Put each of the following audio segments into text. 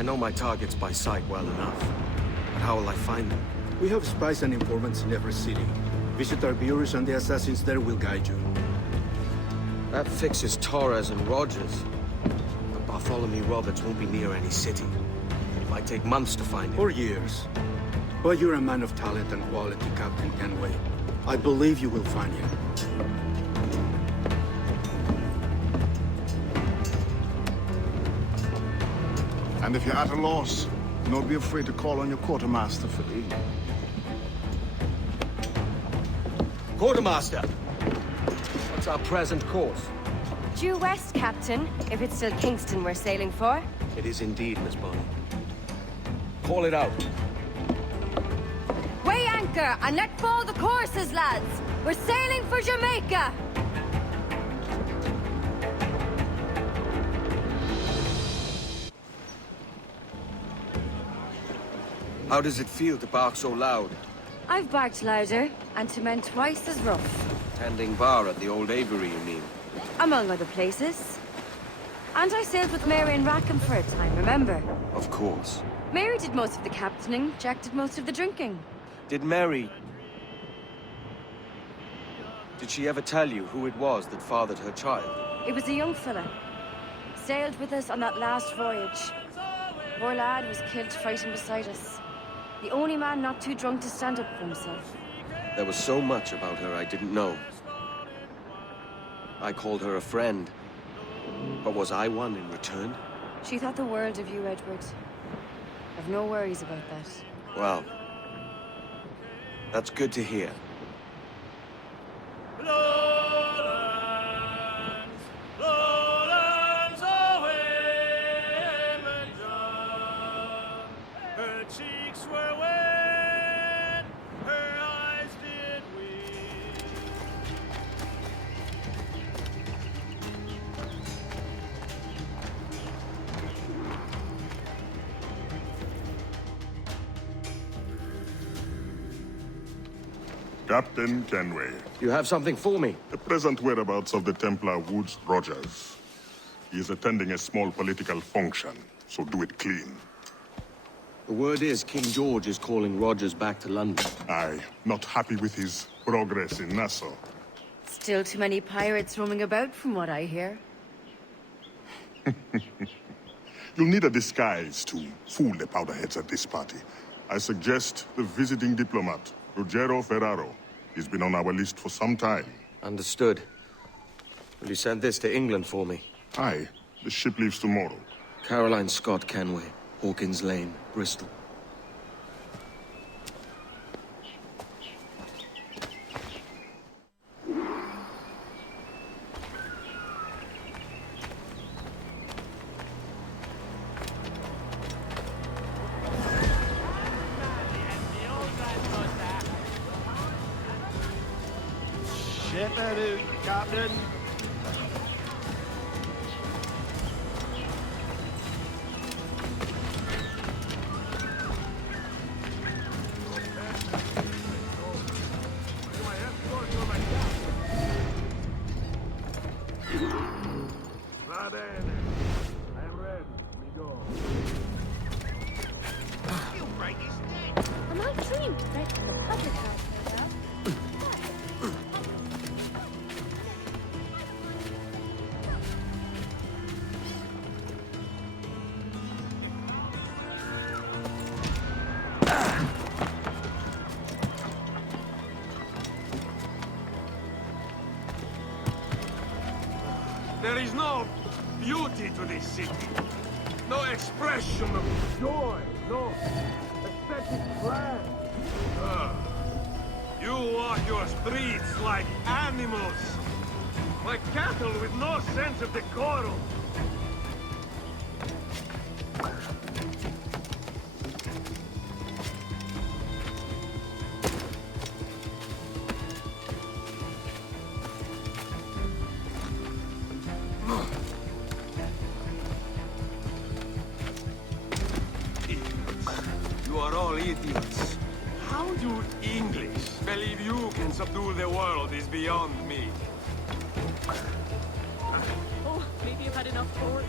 I know my targets by sight well enough. But how will I find them? We have spies and informants in every city. Visit our bureaus and the assassins there will guide you. That fixes Torres and Rogers. But Bartholomew Roberts won't be near any city. It might take months to find him. Or years. But you're a man of talent and quality, Captain Kenway. I believe you will find him. And if you're at a loss, don't be afraid to call on your quartermaster for aid. Quartermaster! What's our present course? Due west, Captain, if it's still Kingston we're sailing for. It is indeed, Miss Bonny. Call it out. Weigh anchor and let fall the courses, lads! We're sailing for Jamaica! How does it feel to bark so loud? I've barked louder, and to men twice as rough. Tending bar at the old Avery, you mean? Among other places. And I sailed with Mary and Rackham for a time, remember? Of course. Mary did most of the captaining, Jack did most of the drinking. Did Mary... Did she ever tell you who it was that fathered her child? It was a young fella. Sailed with us on that last voyage. Poor lad was killed fighting beside us. The only man not too drunk to stand up for himself. There was so much about her I didn't know. I called her a friend. But was I one in return? She thought the world of you, Edward. I've no worries about that. Well, that's good to hear. Lowlands away, her cheeks were wet, her eyes did weep. Captain Kenway. You have something for me? The present whereabouts of the Templar Woods Rogers. He is attending a small political function, so do it clean. The word is King George is calling Rogers back to London. Aye, not happy with his progress in Nassau. Still too many pirates roaming about, from what I hear. You'll need a disguise to fool the powderheads at this party. I suggest the visiting diplomat, Ruggiero Ferraro. He's been on our list for some time. Understood. Will you send this to England for me? Aye, the ship leaves tomorrow. Caroline Scott Kenway, Hawkins Lane, Bristol. Ship it out, Captain. Am I dreaming back to the public house now? There is no beauty to this city. No expression of joy. No aesthetic plan. You walk your streets like animals. Like cattle with no sense of decorum. You are all idiots. How you English believe you can subdue the world is beyond me. Oh, maybe you've had enough port.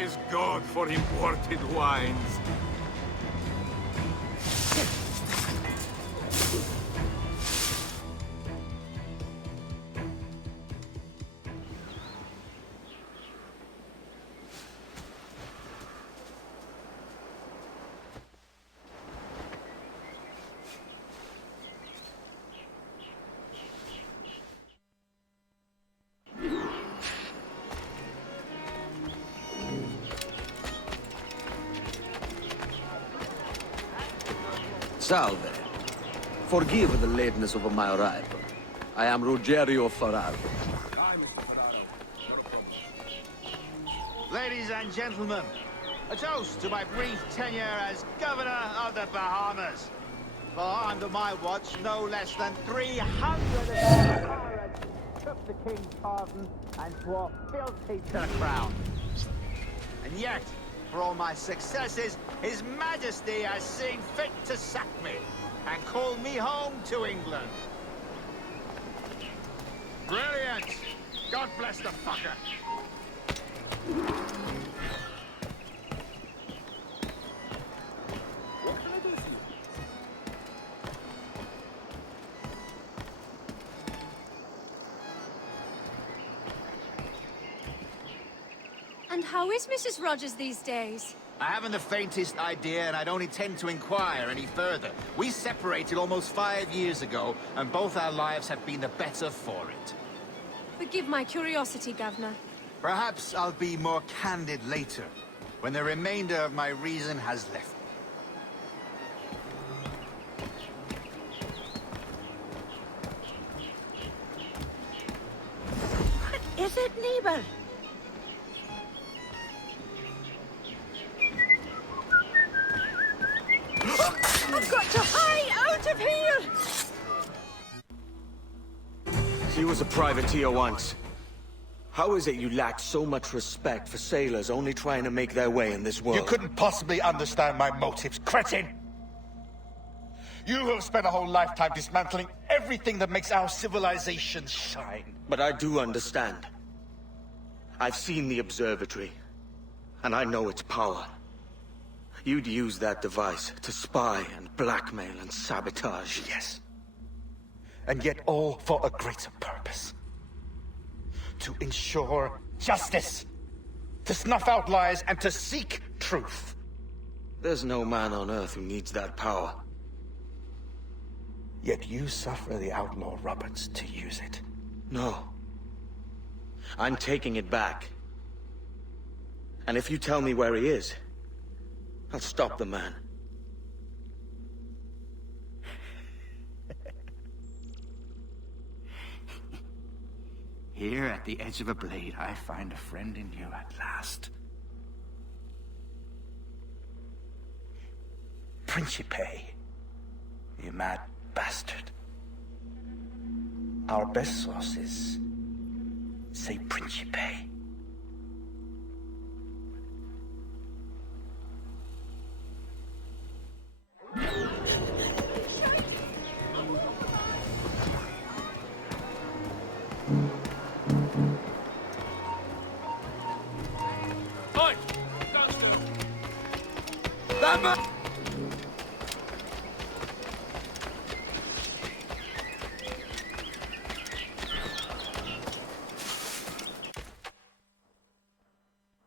Praise God for imported wines. Salve. Forgive the lateness of my arrival. I am Ruggiero Ferraro. Ladies and gentlemen, a toast to my brief tenure as Governor of the Bahamas. For under my watch, no less than 300 of our pirates took the King's pardon and swore fealty to the crown. And yet, for all my successes, His Majesty has seen fit to sack me and call me home to England. Brilliant! God bless the fucker! What can I do for you? And how is Mrs. Rogers these days? I haven't the faintest idea, and I don't intend to inquire any further. We separated almost 5 years ago, and both our lives have been the better for it. Forgive my curiosity, Governor. Perhaps I'll be more candid later, when the remainder of my reason has left me. What is it, neighbor? I've got to hide out of here! He was a privateer once. How is it you lack so much respect for sailors only trying to make their way in this world? You couldn't possibly understand my motives, cretin! You have spent a whole lifetime dismantling everything that makes our civilization shine. But I do understand. I've seen the observatory, and I know its power. You'd use that device to spy and blackmail and sabotage. Yes. And yet all for a greater purpose. To ensure justice. To snuff out lies and to seek truth. There's no man on Earth who needs that power. Yet you suffer the outlaw Roberts to use it. No. I'm taking it back. And if you tell me where he is, I'll stop the man. Here at the edge of a blade, I find a friend in you at last. Principe, you mad bastard. Our best sources say Principe. Oi! Stand still. That man!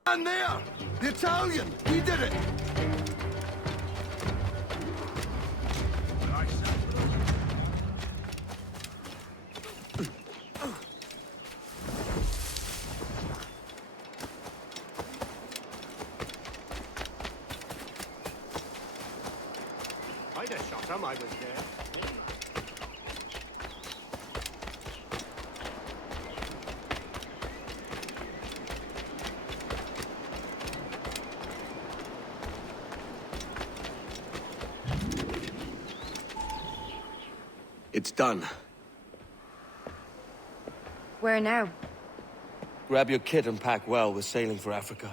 And there! The Italian! He did it! I'd have shot him, I was there. It's done. Where now? Grab your kit and pack well. We're sailing for Africa.